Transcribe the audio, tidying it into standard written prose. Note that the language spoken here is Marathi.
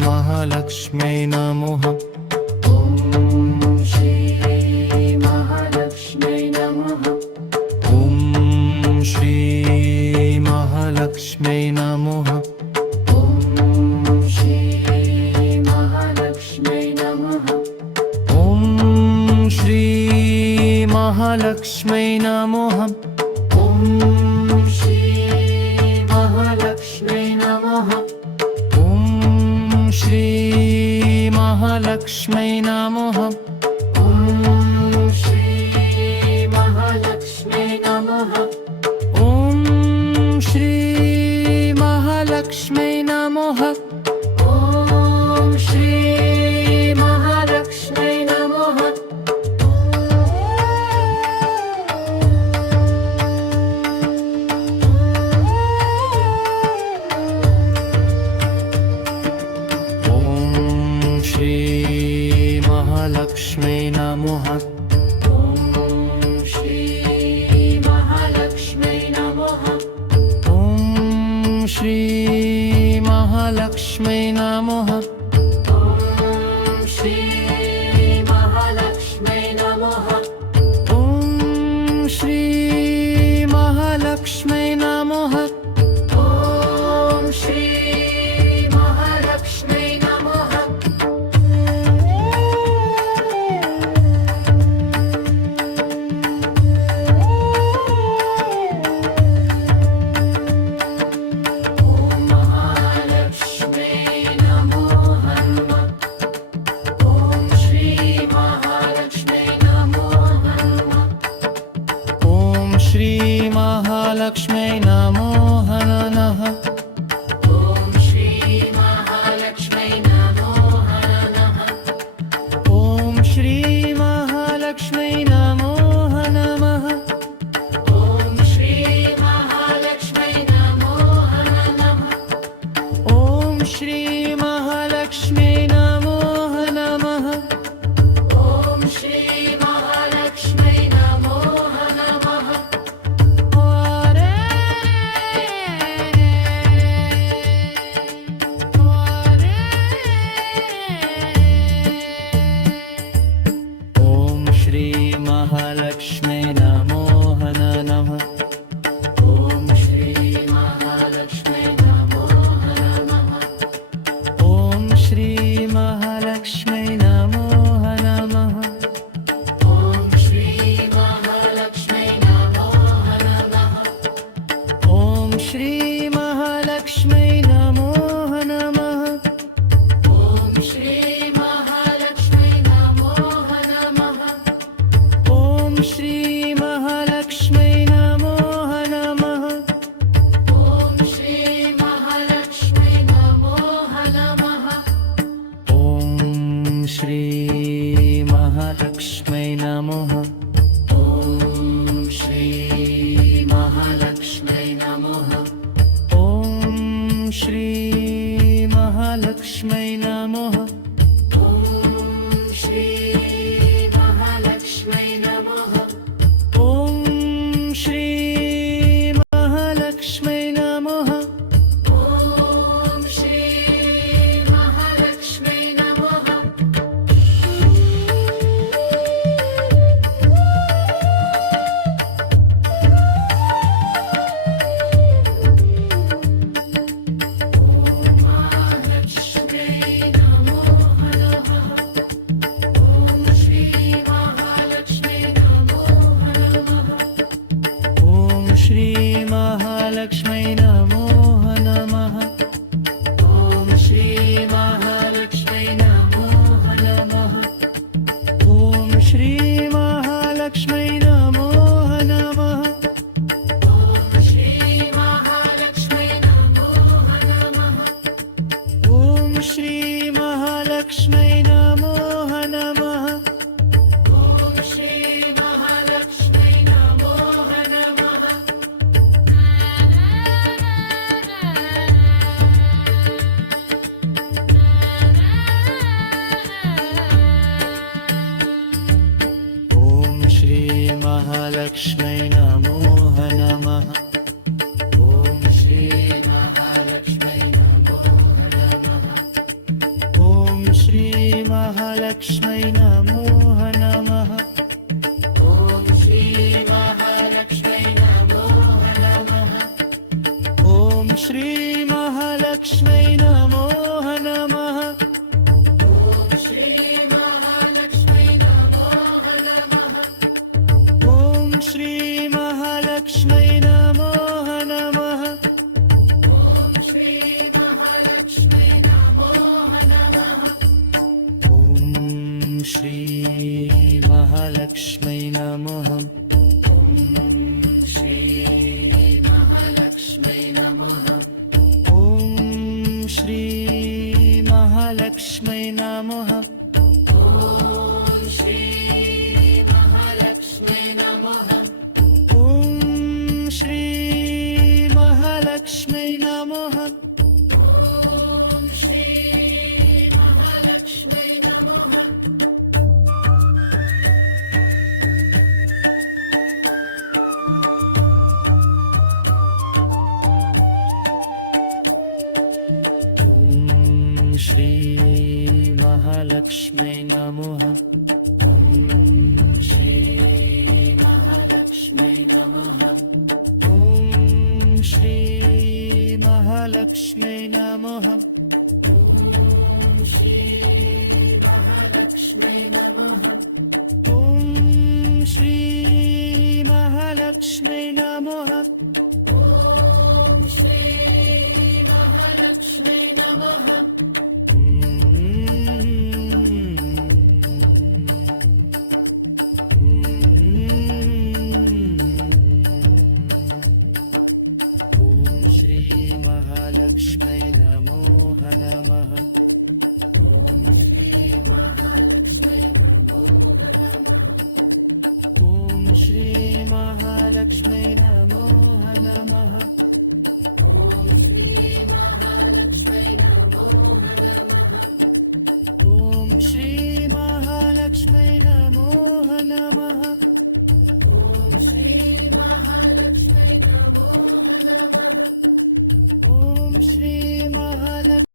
महालक्ष्म्यै नमः। ॐ श्री महालक्ष्म्यै नमः। ॐ श्री महालक्ष्म्यै नमः। ॐ श्री महालक्ष्म्यै नमः। ॐ श्री महालक्ष्म्यै नमः। ॐ श्री महालक्ष्म्यै नमः। ॐ श्री महालक्ष्म्यै नमः। ॐ श्री महालक्ष्म्यै नमः। श्री महालक्ष्म्यै नमः। ॐ श्री महालक्ष्म्यै नमः। ॐ श्री महालक्ष्म्यै नमः। ॐ श्री महालक्ष्म्यै नमः। ॐ श्री महालक्ष्म्यै नमः। ॐ श्री महालक्ष्म्यै नमः। श्री महालक्ष्म्यै नमो नमः। ॐ श्री महालक्ष्म्यै नमो नमः। ॐ श्री महालक्ष्म्यै नमो नमः। ॐ श्री महालक्ष्म्यै नमो नमः। ॐ श्री महालक्ष्म्यै नमो नमः। ॐ श्री महालक्ष्म्यै नमो नमः। महालक्ष्म्यै नमो नमः। ॐ श्री महालक्ष्म्यै नमो नमः। ॐ श्री महालक्ष्म्यै नमो नमः। ॐ श्री महालक्ष्म्यै नमो नमः। ॐ श्री महालक्ष्म्यै नमो नमः। ॐ श्री महालक्ष्म्यै नमो नमः। ॐ श्री महालक्ष्म्यै नमो नमः। ॐ श्री महालक्ष्म्यै नमो नमः। ॐ श्री महालक्ष्म्यै नमः। ॐ श्री महालक्ष्म्यै नमः। ॐ श्री महालक्ष्म्यै नमः। ॐ श्री महालक्ष्म्यै नमः। ॐ श्री महालक्ष्म्यै नमः। ॐ श्री महालक्ष्म्यै नमः। महालक्ष्म्यै नमो नमः। ॐ श्री महालक्ष्म्यै नमो नमः। ॐ श्री महालक्ष्म्यै नमो नमः। ॐ श्री महालक्ष्म्यै नमो नमः। ॐ श्री महालक्ष्म्यै नमो नमः। ॐ श्री महालक्ष्म्यै नमो नमः। महालक्ष्मै नमो नमः ॐ श्री महालक्ष्मै नमो नमः ॐ श्री महालक्ष्मै नमो नमः ॐ श्री महालक्ष्मै नमो नमः ॐ श्री महालक्ष्मै नमो नमः ॐ श्री महालक्ष्मै नमो नमः ॐ श्री महालक्ष्मै नमः श्री महालक्ष्मै नमः ॐ श्री महालक्ष्मै नमः ॐ श्री महालक्ष्मै नमः ॐ श्री महालक्ष्मै नमः श्री महालक्ष्मै नमः श्री महालक्ष्मै नमः ॐ श्री महालक्ष्मै नमः श्री महालक्ष्मै नमः ॐ श्री महालक्ष्मै नमः ॐ श्री महालक्ष्मै नमः महालक्ष्मै नमो नमः ॐ श्री महालक्ष्मै